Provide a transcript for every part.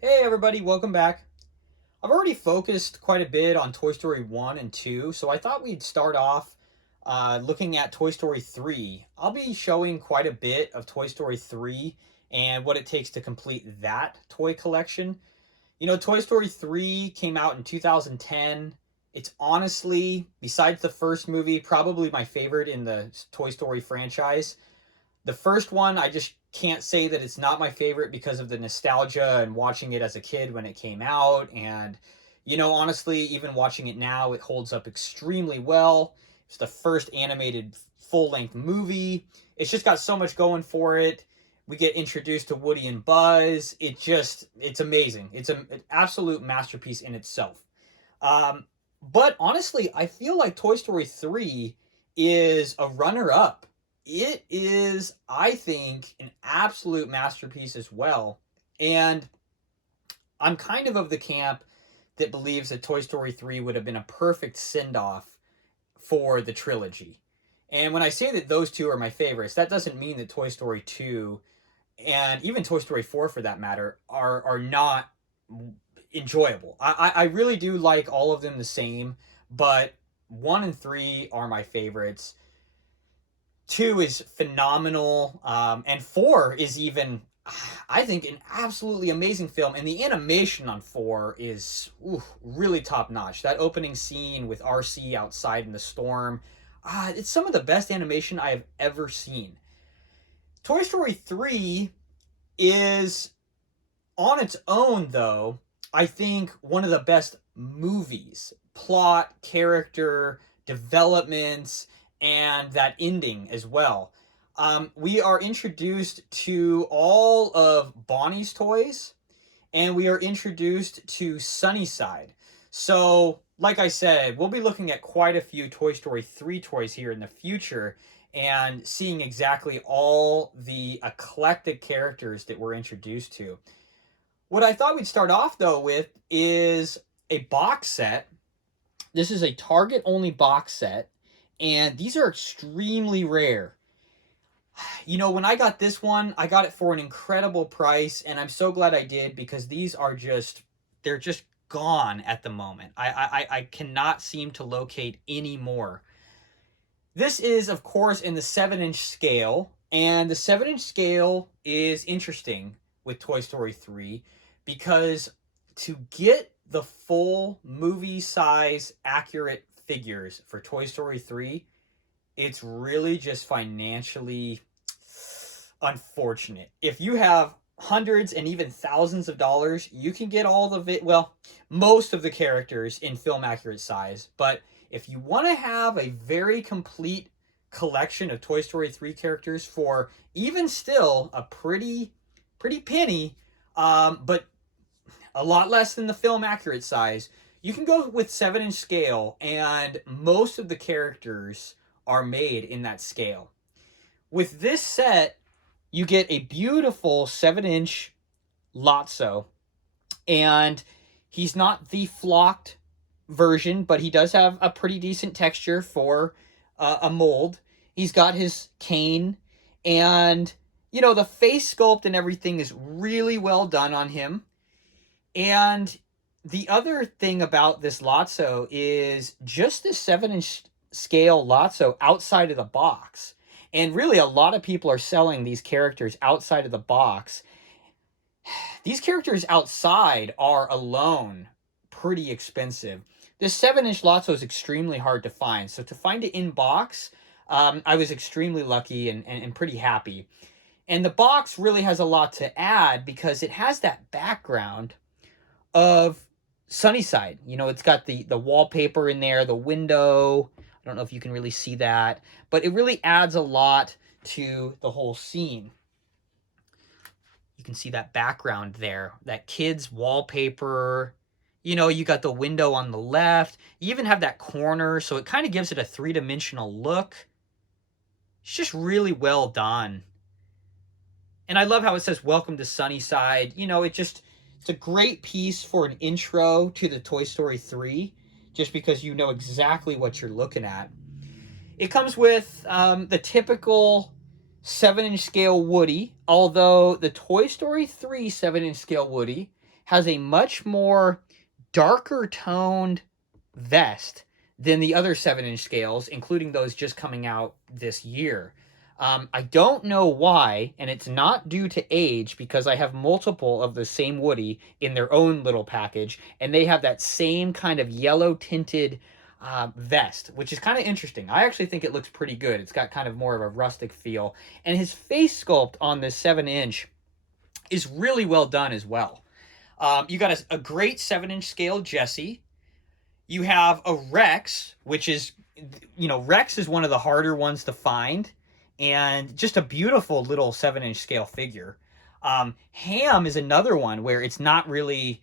Hey everybody, welcome back. I've already focused quite a bit on Toy Story 1 and 2, so I thought we'd start off looking at Toy Story 3. I'll be showing quite a bit of Toy Story 3 and what it takes to complete that toy collection. Toy Story 3 came out in 2010. It's honestly, besides the first movie, probably my favorite in the Toy Story franchise. The first one, I just can't say that it's not my favorite because of the nostalgia and watching it as a kid when it came out. And, honestly, even watching it now, it holds up extremely well. It's the first animated full length movie. It's just got so much going for it. We get introduced to Woody and Buzz. It's amazing. It's an absolute masterpiece in itself. Um, but honestly, I feel like Toy Story 3 is a runner up. It is, I think, an absolute masterpiece as well. And I'm kind of the camp that believes that Toy Story 3 would have been a perfect send off for the trilogy. And when I say that those two are my favorites, that doesn't mean that Toy Story 2 and even Toy Story 4 for that matter are not enjoyable. I really do like all of them the same, but 1 and 3 are my favorites. 2 is phenomenal, and 4 is even, I think, an absolutely amazing film. And the animation on 4 is really top notch. That opening scene with RC outside in the storm, it's some of the best animation I have ever seen. Toy Story 3 is, on its own, though, I think one of the best movies. Plot, character, developments, and that ending as well. We are introduced to all of Bonnie's toys, and we are introduced to Sunnyside. So, like I said, we'll be looking at quite a few Toy Story 3 toys here in the future and seeing exactly all the eclectic characters that we're introduced to. What I thought we'd start off, though, with is a box set. This is a Target only box set, and these are extremely rare. When I got this one, I got it for an incredible price, and I'm so glad I did because they're just gone at the moment. I cannot seem to locate any more. This is, of course, in the 7-inch scale, and the 7-inch scale is interesting with Toy Story 3 because to get the full movie size accurate figures for Toy Story 3, it's really just financially unfortunate. If you have hundreds and even thousands of dollars, you can get all of it, well, most of the characters in film accurate size. But if you want to have a very complete collection of Toy Story 3 characters for even still a pretty penny, but a lot less than the film accurate size, you can go with 7-inch scale, and most of the characters are made in that scale. With this set, you get a beautiful 7-inch Lotso, and he's not the flocked version, but he does have a pretty decent texture for a mold. He's got his cane, and the face sculpt and everything is really well done on him. And the other thing about this Lotso is just this 7-inch scale Lotso outside of the box. And really, a lot of people are selling these characters outside of the box. These characters outside are alone pretty expensive. This 7-inch Lotso is extremely hard to find. So to find it in box, I was extremely lucky and pretty happy. And the box really has a lot to add because it has that background of Sunnyside. It's got the wallpaper in there, the window. I don't know if you can really see that, but it really adds a lot to the whole scene. You can see that background there, that kid's wallpaper. You got the window on the left. You even have that corner, so it kind of gives it a three-dimensional look. It's just really well done. And I love how it says, "Welcome to Sunnyside." It's a great piece for an intro to the Toy Story 3, just because you know exactly what you're looking at. It comes with the typical 7-inch scale Woody, although the Toy Story 3 7-inch scale Woody has a much more darker toned vest than the other 7-inch scales, including those just coming out this year. I don't know why, and it's not due to age because I have multiple of the same Woody in their own little package, and they have that same kind of yellow tinted vest, which is kind of interesting. I actually think it looks pretty good. It's got kind of more of a rustic feel, and his face sculpt on this 7-inch is really well done as well. You got a great 7-inch scale Jesse. You have a Rex, which is, Rex is one of the harder ones to find, and just a beautiful little 7-inch scale figure. Ham is another one where it's not really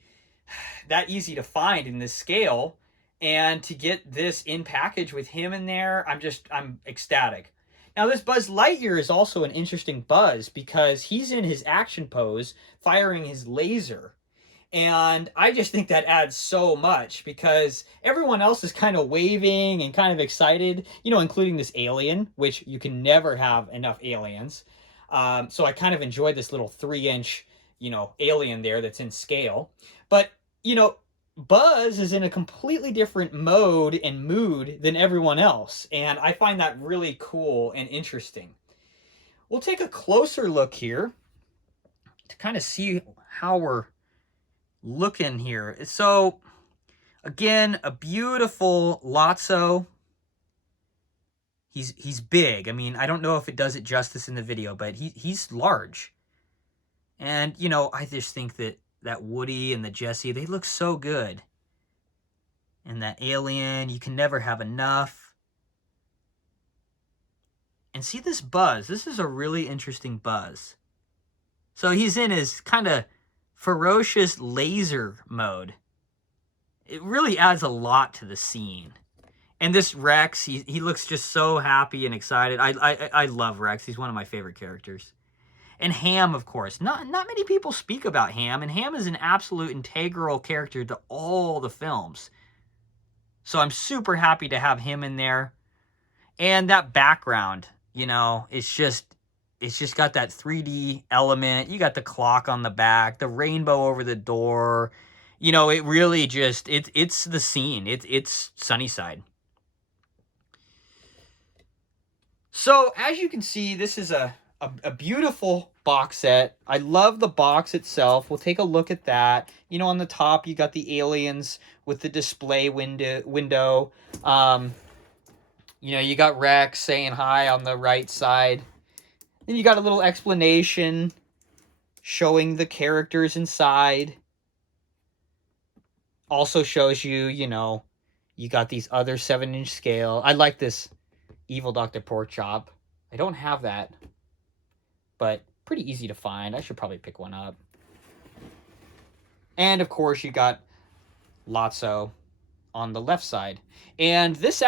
that easy to find in this scale, and to get this in package with him in there, I'm ecstatic. Now, this Buzz Lightyear is also an interesting Buzz because he's in his action pose firing his laser. And I just think that adds so much because everyone else is kind of waving and kind of excited, including this alien, which you can never have enough aliens. So I kind of enjoyed this little 3-inch, alien there that's in scale. But, Buzz is in a completely different mode and mood than everyone else. And I find that really cool and interesting. We'll take a closer look here to kind of see how we're looking here. So, again, a beautiful Lotso. He's big. I mean, I don't know if it does it justice in the video, but he's large. And, I just think that Woody and the Jessie, they look so good. And that alien, you can never have enough. And see this Buzz. This is a really interesting Buzz. So he's in his kind of ferocious laser mode. It really adds a lot to the scene. And this Rex, he looks just so happy and excited. I love Rex. He's one of my favorite characters. And Ham, of course. Not many people speak about Ham, and Ham is an absolute integral character to all the films. So I'm super happy to have him in there. And that background, it's just got that 3D element. You got the clock on the back, the rainbow over the door. It really just, it's the scene. It's Sunnyside. So as you can see, this is a beautiful box set. I love the box itself. We'll take a look at that. On the top, you got the aliens with the display window. You got Rex saying hi on the right side. Then you got a little explanation showing the characters inside. Also shows you, you got these other 7-inch scale. I like this Evil Dr. Porkchop. I don't have that, but pretty easy to find. I should probably pick one up. And, of course, you got Lotso on the left side. And this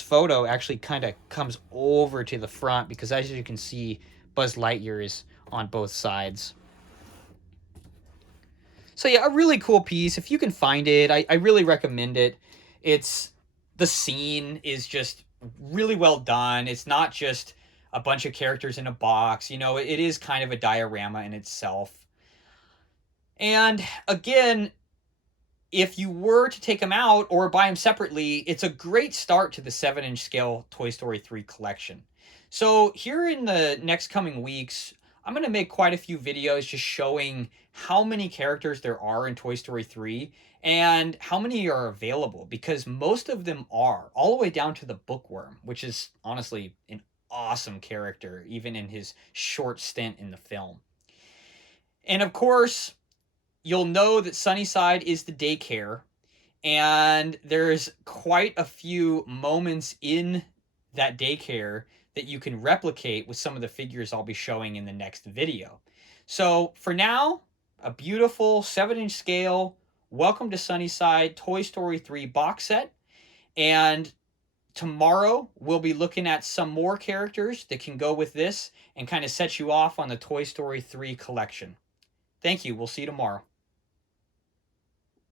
photo actually kind of comes over to the front because, as you can see, Buzz Lightyear is on both sides. So, yeah, a really cool piece. If you can find it, I really recommend it. The scene is just really well done. It's not just a bunch of characters in a box. It is kind of a diorama in itself. And again, if you were to take them out or buy them separately, it's a great start to the 7-inch scale Toy Story 3 collection. So here in the next coming weeks, I'm going to make quite a few videos just showing how many characters there are in Toy Story 3 and how many are available, because most of them are, all the way down to the Bookworm, which is honestly an awesome character, even in his short stint in the film. And of course, you'll know that Sunnyside is the daycare, and there's quite a few moments in that daycare that you can replicate with some of the figures I'll be showing in the next video. So for now, a beautiful 7-inch scale Welcome to Sunnyside Toy Story 3 box set. And tomorrow we'll be looking at some more characters that can go with this and kind of set you off on the Toy Story 3 collection. Thank you. We'll see you tomorrow.